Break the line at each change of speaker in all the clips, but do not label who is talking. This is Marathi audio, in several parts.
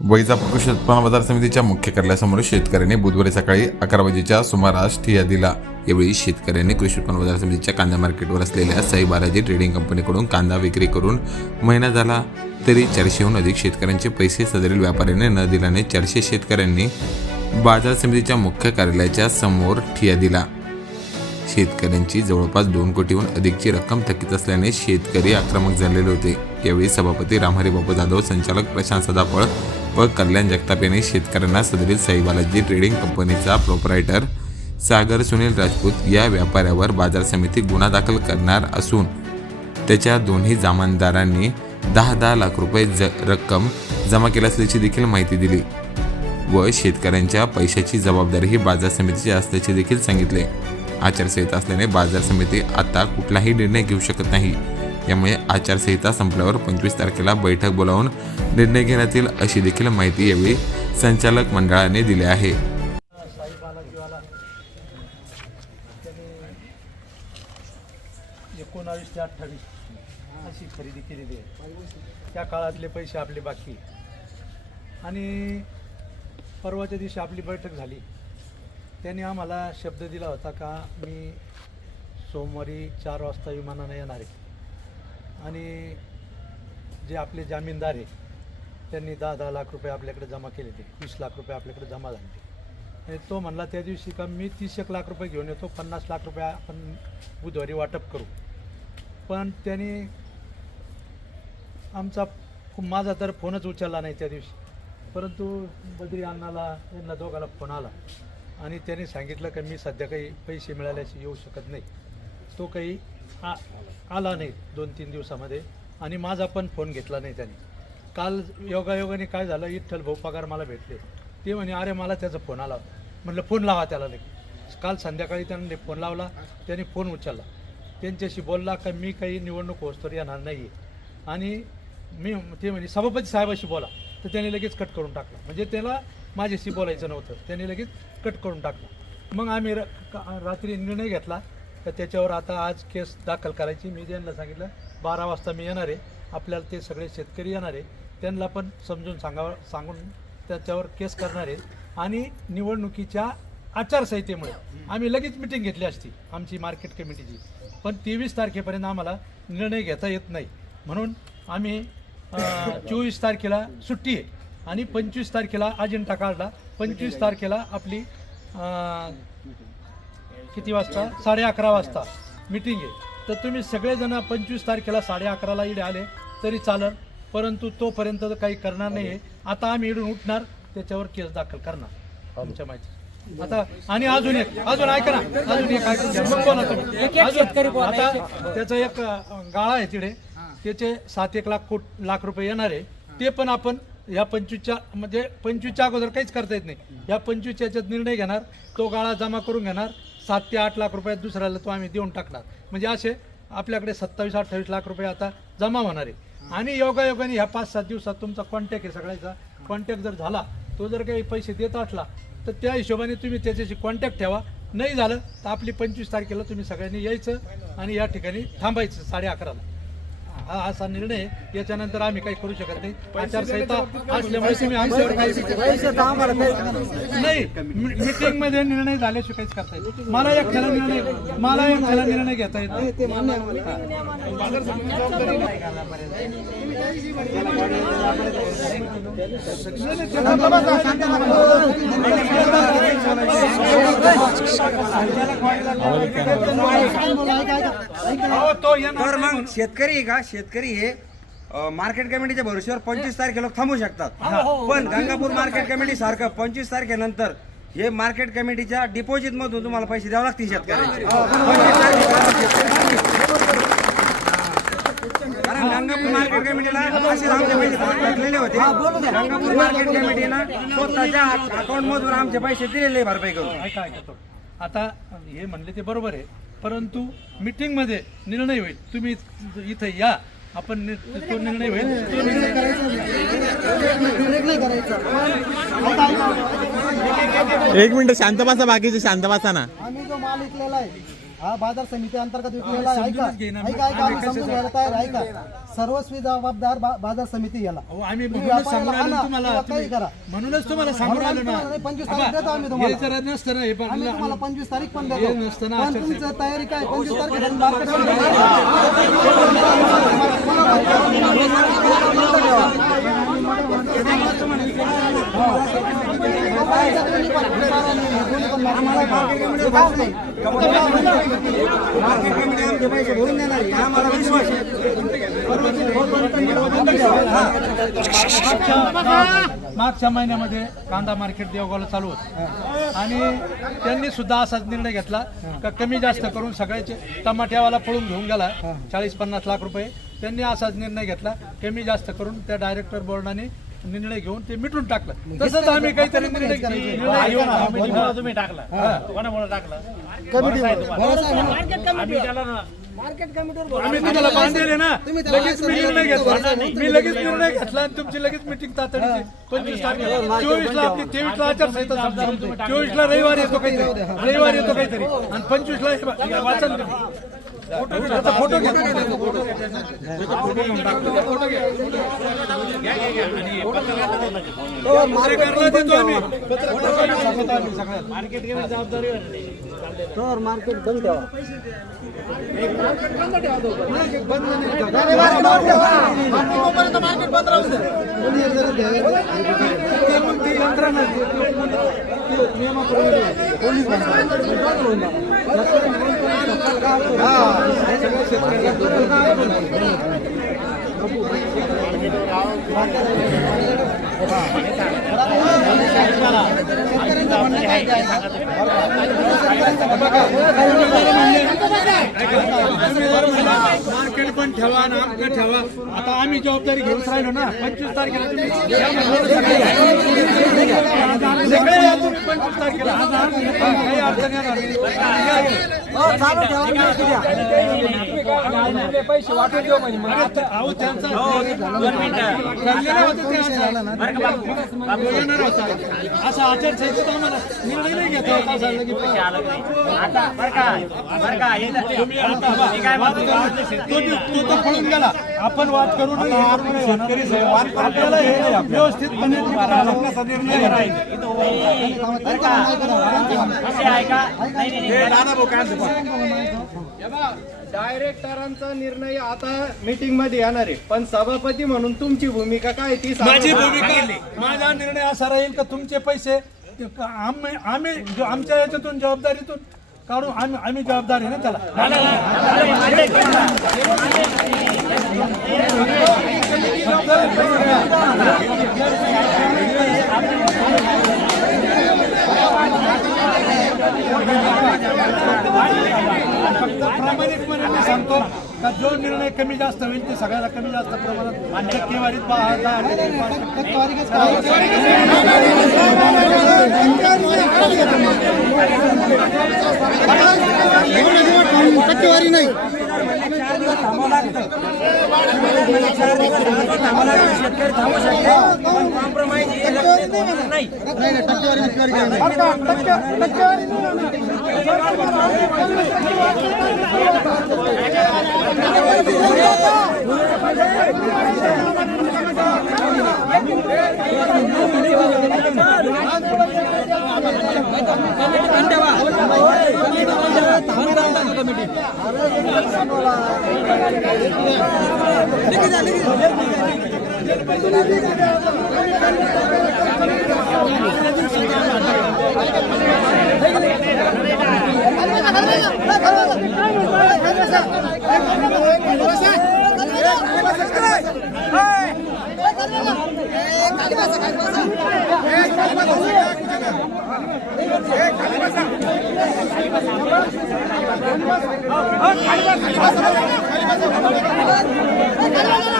वैजापूर कृषी उत्पन्न बाजार समितीच्या मुख्य कार्यालयासमोर शेतकऱ्यांनी बुधवारी सकाळी अकरा वाजेच्या सुमारास ठिया दिला. यावेळी शेतकऱ्यांनी कृषी उत्पन्न बाजार समितीच्या कांदा मार्केटवर असलेल्या साई बालाजी ट्रेडिंग कंपनीकडून कांदा विक्री करून महिना झाला तरी चारशेहून अधिक शेतकऱ्यांचे पैसे सदरील व्यापाऱ्याने न दिल्याने चारशे शेतकऱ्यांनी बाजार समितीच्या मुख्य कार्यालयाच्या समोर ठिया दिला. शेतकऱ्यांची जवळपास दोन कोटीहून अधिकची रक्कम थकीत असल्याने शेतकरी आक्रमक झालेले होते. यावेळी सभापती रामहरी बाबू जाधव संचालक प्रशांत सदाफळ व कल्याण जगताप यांनी शेतकऱ्यांना सदरील साईबालाजी ट्रेडिंग कंपनीचा प्रोपरायटर सागर सुनील राजपूत या व्यापाऱ्यावर बाजार समिती गुन्हा दाखल करणार असून त्याच्या दोन्ही जामानदारांनी दहा दहा लाख रुपये ज रक्कम जमा केली असल्याची देखील माहिती दिली व शेतकऱ्यांच्या पैशाची जबाबदारी ही बाजार समितीची असल्याचे देखील सांगितले. आचारसंहिता असल्याने बाजार समिती आता कुठलाही निर्णय घेऊ शकत नाही. यामुळे आचारसंहिता संपल्यावर पंचवीस तारखेला बैठक बोलावून निर्णय घेण्यात येईल अशी देखील माहिती यावेळी संचालक मंडळाने दिली आहे.
साई एकोणावीस ते अठ्ठावीस अशी खरेदी केलेली आहे. त्या काळातले पैसे आपले बाकी आणि परवाच्या दिवशी आपली बैठक झाली. त्याने आम्हाला शब्द दिला होता का मी सोमवारी चार वाजता विमानानं येणार आहे. आणि जे आपले जामीनदार आहे त्यांनी दहा दहा लाख रुपये आपल्याकडे जमा केले ते वीस लाख रुपये आपल्याकडे जमा झाले आणि तो म्हणला त्या दिवशी का मी तीस एक लाख रुपये घेऊन येतो पन्नास लाख रुपये आपण बुधवारी वाटप करू. पण त्याने आमचा माझा तर फोनच उचलला नाही त्या दिवशी. परंतु बद्री अण्णाला यांना दोघाला फोन आला. आणि त्याने सांगितलं की मी सध्या काही पैसे मिळाल्याशी येऊ शकत नाही. तो काही आ आला नाही दोन तीन दिवसामध्ये आणि माझा पण फोन घेतला नाही त्याने. काल योगायोगाने काय झालं इठ्ठल भाऊ पगार मला भेटले. ते म्हणे अरे मला त्याचा फोन आला म्हटलं फोन लावा त्याला लगेच. काल संध्याकाळी त्यांना फोन लावला त्याने फोन उचलला. त्यांच्याशी बोलला का मी काही निवडणूक होस्तर येणार नाही आहे आणि मी ते म्हणे सभापती साहेबाशी बोला. तर त्याने लगेच कट करून टाकला. म्हणजे त्याला माझ्याशी बोलायचं नव्हतं. त्याने लगेच कट करून टाकला. मग आम्ही र- रात्री निर्णय घेतला. तर त्याच्यावर आता आज केस दाखल करायची. मी त्यांना सांगितलं बारा वाजता मी येणार आहे. आपल्याला ते सगळे शेतकरी येणार आहे. त्यांना पण समजून सांगावं सांगून त्याच्यावर केस करणार आहे. आणि निवडणुकीच्या आचारसंहितेमुळे आम्ही लगेच मिटिंग घेतली असती आमची मार्केट कमिटीची पण तेवीस तारखेपर्यंत आम्हाला निर्णय घेता येत नाही. म्हणून आम्ही चोवीस तारखेला सुट्टी आहे. आणि पंचवीस तारखेला अजिंठा काढला. पंचवीस तारखेला आपली किती वाजता? साडे अकरा वाजता. मिटिंग आहे. तर तुम्ही सगळेजण पंचवीस तारखेला साडे अकराला इकडे आले तरी चालेल. परंतु तोपर्यंत काही करणार नाही आता आम्ही इकडून उठणार त्याच्यावर केस दाखल करणार. आमच्या माहिती. आता आणि अजून एक अजून ऐका ना. अजून एक आता त्याचा एक गाळा आहे तिकडे. त्याचे सात एक लाख कोट लाख रुपये येणार आहे. ते पण आपण या पंचवीसच्या म्हणजे पंचवीसच्या अगोदर काहीच करता येत नाही. या पंचवीसच्या याच्यात निर्णय घेणार. तो गाळा जमा करून घेणार. सात ते आठ लाख रुपयात दुसऱ्याला तो आम्ही देऊन टाकणार. म्हणजे असे आपल्याकडे सत्तावीस अठ्ठावीस लाख रुपये आता जमा होणार आहे. आणि योगायोगाने ह्या पाच सात दिवसात तुमचा कॉन्टॅक्ट आहे सगळ्याचा. कॉन्टॅक्ट जर झाला तो जर काही पैसे देत असला तर त्या हिशोबाने तुम्ही त्याच्याशी कॉन्टॅक्ट ठेवा. नाही झालं तर आपली पंचवीस तारखेला तुम्ही सगळ्यांनी यायचं आणि या ठिकाणी थांबायचं साडे अकराला. हा असा निर्णय. याच्यानंतर आम्ही काही करू शकत नाही आचारसंहिता असल्यामुळे तुम्ही आमच्यावर काही नाही मीटिंगमध्ये निर्णय झाल्याशिवाय काहीच करता येत. मला एक निर्णय मला एक निर्णय घेता येत नाही. अहो, तो येणार
तर
नाही
मग शेतकरी का? शेतकरी हे अं, मार्केट कमिटीच्या भरोश्यावर पंचवीस तारखेला थांबू शकतात. पण गंगापूर मार्केट कमिटी सारखं पंचवीस तारखेनंतर हे मार्केट कमिटीच्या डिपॉझिट मधून तुम्हाला पैसे द्यावे लागतील शेतकऱ्यांचे. पंचवीस तारखेपर्यंत शेतकरी कारण गंगापूर मार्केट कमिटीला असे आमचे पैसे होते. गंगापूर मार्केट कमिटीनं स्वतःच्या अकाउंट मधून आमचे पैसे दिलेले भरपाई करून.
ऐका ऐका थोडं. आता हे म्हणले ते बरोबर आहे. परंतु मीटिंगमध्ये निर्णय होईल. तुम्ही इथं या. आपण तो निर्णय होईल.
एक मिनिट शांत बसा बाकीचे शांत बसा ना.
आम्ही जो माल विकलेला आहे हा बाजार समिती अंतर्गत विकलेला आहे.
आम्ही.
ऐका
आम्ही
समजून घ्यायला तयार आहे. ऐका. सर्वस्वी जबाबदार बा- बाजार समिती याला.
अहो, आम्ही
तुम्ही
म्हणूनच
व्यापाऱ्याला
सांगून आलो
आणा
तुम्हाला.
किंवा काही
तुम्ही-
करा.
म्हणूनच तुम्हाला सांगून
म्हणून
आलो
नाही, पंचवीस तारीख देतो आम्ही
हे
तुम्हाला.
जरा नसतं ना हे पण
आम्ही तुम्हाला पंचवीस तारीख पण देतो.
नसतं ना
पण. तुमचं तयारी काय? पंचवीस तारखेला मार्केट
मार्केट कमिटी आमचे पैसे भरून देणार आहे. आम्हाला विश्वास आहे
मागच्या महिन्यामध्ये कांदा मार्केट देवगावला चालू होत. आणि त्यांनी सुद्धा असाच निर्णय घेतला का कमी जास्त करून सगळ्याचे टमाट्यावाला पळून घेऊन गेला. चाळीस पन्नास लाख रुपये. त्यांनी असाच निर्णय घेतला. कमी जास्त करून त्या डायरेक्टर बोर्डाने निर्णय घेऊन ते मिटून टाकलं. तसंच आम्ही काहीतरी निर्णय घेऊन
तुम्ही टाकला. कोणामुळे टाकला?
आम्ही तुम्हाला बांधलेले ना. लगेच मी निर्णय घेतला. मी लगेच निर्णय घेतला. आणि तुमची लगेच मिटिंग तातडीची पंचवीस तारखेला. चोवीस ला आपली तेवीस ला आचारसंहिता संपली चोवीस ला रविवार येतो काहीतरी. रविवार येतो काहीतरी. आणि पंचवीस ला हे वाचन फोटो घ्या फोटो घ्या सगळ्यात
मार्केट
बंद ठेवा.
बंद
मार्केट बंद राहू द्या
यंत्रणा नियमाप्रमाणे मार्केट पण ठेवा आणि ठेवा आता आम्ही जबाबदारी घेऊन राहिलो ना पंचवीस तारखेला तुम्ही पंचवीस तारखेला. आज आम्ही काही अडचण येणार नाही.
हो, पैसे वाटून देऊ म्हणजे.
अहो त्यांचा असं. येणार होता. असं आचारसंहितेत आम्हाला निर्णय नाही घेता
हे
तो तर पळून गेला. आपण वाद करून शेतकरी आपल्याला हे व्यवस्थितपणे
नाही
डायरेक्टरांचा निर्णय आता मीटिंगमध्ये येणार आहे. पण सभापती म्हणून तुमची भूमिका काय ती.
माझी भूमिका माझा निर्णय असा राहील का तुमचे पैसे? आम्ही आम्ही जो आमच्या याच्यातून जबाबदारीतून काढून आम्ही आम्ही जबाबदार आहे ना त्याला. सांगतो का जो निर्णय कमी जास्त होईल ते सगळ्याला कमी जास्त प्रमाणात टक्केवारीत दहा दहा टक्के, पाच टक्के.
टक्केवारीच करावी. टक्केवारी नाही
शेतकरी थांबू शकते पण कॉम्प्रोमाइज नाही
नाही नाही टक्केवारी टक्केवारी काय नाही.
जो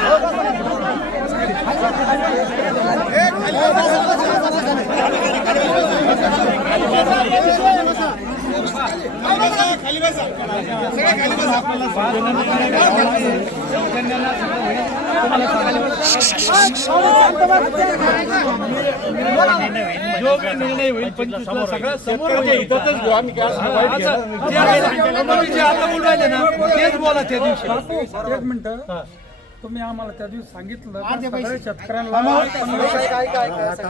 जो काही निर्णय होईल पंचवीस सगळ्या समोर होईल. जे ना, आता बोलू राहिले ना तेच बोला त्या दिवशी
एक मिनिट तुम्ही आम्हाला त्या दिवशी सांगितलं सगळ्या शेतकऱ्यांना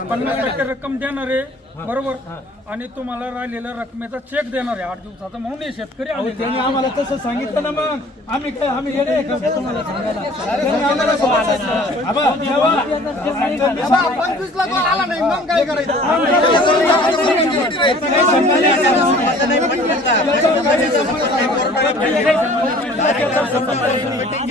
पन्नास टक्के रक्कम देणार आहे बरोबर आणि तुम्हाला राहिलेल्या रकमेचा चेक देणार आहे आठ दिवसाचा म्हणून हे शेतकरी
अहो,
आले
त्यांनी आम्हाला तसं सांगितलं ना मग आम्ही काय आम्ही येणे आहे का तुम्हाला सांगायला त्यांनी आम्हाला सांगितलं. आबा, जेव्हा-
पंचवीस लाख आला नाही मग काय करायचं
सगळे अठरा लोक आहे आमचे. अठरा लोक मिळून निर्णय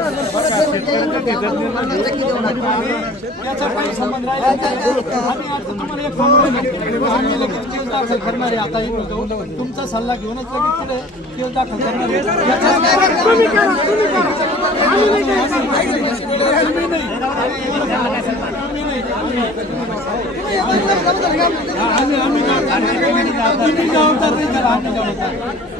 त्याचा काही संबंध आम्ही आता तुम्हाला एक सांगू आम्ही लगेच केस दाखल करणार आहे आता तुमचा सल्ला घेऊनच लगेच पुढे केस दाखल करणार आहे आम्ही आम्ही जबाबदार नाही त्याला आम्ही जबाबदार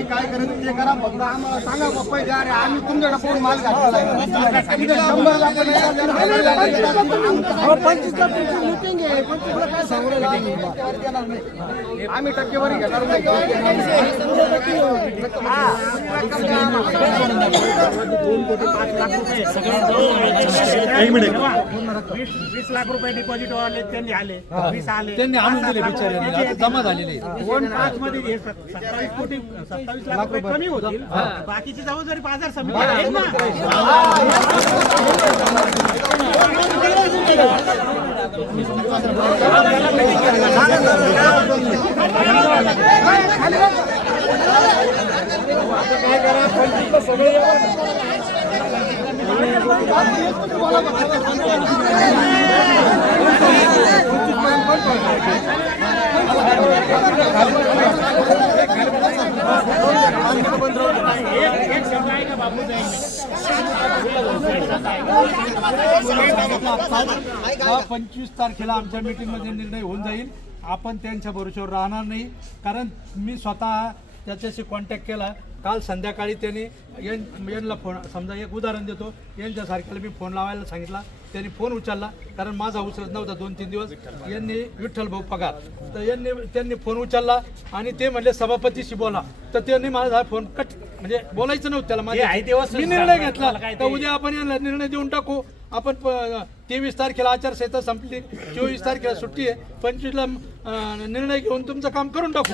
काय करायचं ते करा फक्त आम्हाला सांगा पप्पा द्या अरे आम्ही तुमच्याकडे फोन माल आम्ही? टक्केवारी घेणार नाही
वीस लाख रुपये डिपॉझिट वाले त्यांनी आले वीस आले
त्यांनी आणून दिले आता जमा झालेले.
दोन पाच मध्ये हे सत- सत्तावीस कोटी सत्तावीस लाख रुपये कमी होतील. बाकीची जाऊ जरी बाजार समिती आहेत ना.
पंचवीस तारखेला आमच्या मीटिंगमध्ये निर्णय होऊन जाईल. आपण त्यांच्या भरोश्यावर राहणार नाही. कारण मी स्वतः त्याच्याशी कॉन्टॅक्ट केला. काल संध्याकाळी त्यांनी एन यांना फोन समजा एक उदाहरण देतो. यांच्यासारख्याला मी फोन लावायला सांगितला. त्यांनी फोन उचलला कारण माझा उचलत नव्हता दोन तीन दिवस. यांनी विठ्ठल भाऊ पगार. तर यांनी त्यांनी फोन उचलला आणि ते म्हणले सभापतीशी बोला. तर त्यांनी माझा फोन कट म्हणजे बोलायचं नव्हतं त्याला माझ्या मी निर्णय घेतला. तर उद्या आपण यांना निर्णय देऊन टाकू. आपण तेवीस तारखेला आचारसंहिता संपली चोवीस तारखेला सुट्टी आहे. पंचवीसला निर्णय घेऊन तुमचं काम करून टाकू.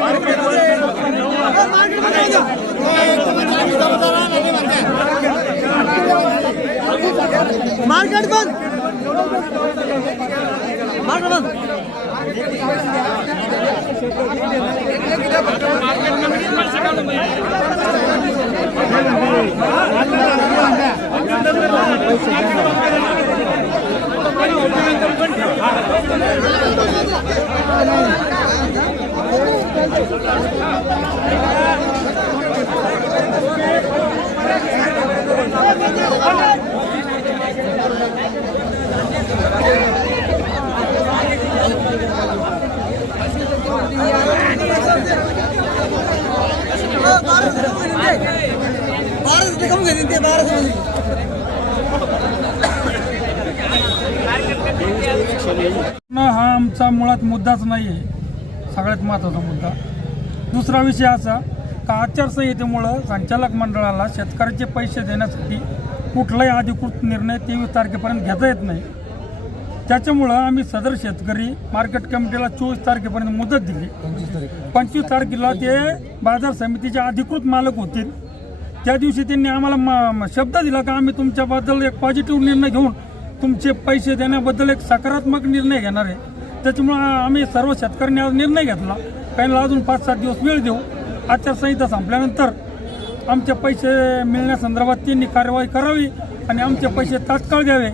ಮಾರ್ಕೆಟ್ मार्केट बंद. मार्केट बंद.
हा आमचा मुळात मुद्दाच नाही आहे सगळ्यात महत्त्वाचा मुद्दा. दुसरा विषय असा का आचारसंहितेमुळं संचालक मंडळाला शेतकऱ्याचे पैसे देण्यासाठी कुठलाही अधिकृत निर्णय तेवीस तारखेपर्यंत घेता येत नाही. त्याच्यामुळं आम्ही सदर शेतकरी मार्केट कमिटीला चोवीस तारखेपर्यंत मुदत दिली. पंचवीस तारखेला. ते बाजार समितीचे अधिकृत मालक होतील. त्या दिवशी त्यांनी आम्हाला शब्द दिला का आम्ही तुमच्याबद्दल एक पॉझिटिव्ह निर्णय घेऊन तुमचे पैसे देण्याबद्दल एक सकारात्मक निर्णय घेणार आहे. त्याच्यामुळं आम्ही सर्व शेतकऱ्यांनी आज निर्णय घेतला. काहींना अजून पाच सात दिवस वेळ देऊ. आचारसंहिता संपल्यानंतर आमचे पैसे मिळण्यासंदर्भात त्यांनी कार्यवाही करावी आणि आमचे पैसे तात्काळ द्यावे.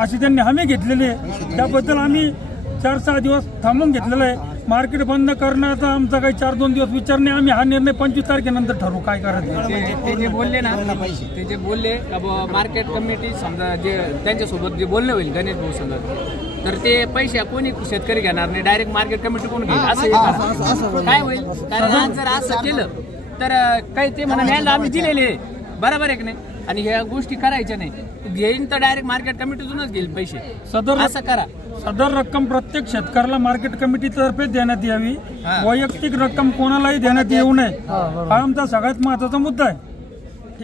अशी त्यांनी हमी घेतलेली आहे. त्याबद्दल आम्ही चार सहा दिवस थांबून घेतलेलं आहे. मार्केट बंद करण्याचा आमचा काही चार दोन दिवस विचार नाही. आम्ही हा निर्णय पंचवीस तारखेनंतर ठरवू. काय करायचं?
ते ते जे बोलले ना ते जे बोलले मार्केट कमिटी समजा जे त्यांच्यासोबत जे बोलणे होईल गणेश भाऊ समजा तर ते पैसे कोणी शेतकरी घेणार नाही. डायरेक्ट मार्केट कमिटी कोण घेईल? असं? काय होईल? कारण जर असं केलं तर काही ते म्हणा न्यायला आम्ही दिलेले. बरोबर आहे की नाही? आणि ह्या गोष्टी करायच्या नाही. घेईन तर डायरेक्ट मार्केट कमिटीतूनच घेईल पैसे.
सदर
असं करा.
सदर रक्कम प्रत्येक शेतकऱ्याला मार्केट कमिटीतर्फे देण्यात यावी. वैयक्तिक रक्कम कोणालाही देण्यात येऊ नये. हा आमचा सगळ्यात महत्त्वाचा मुद्दा आहे.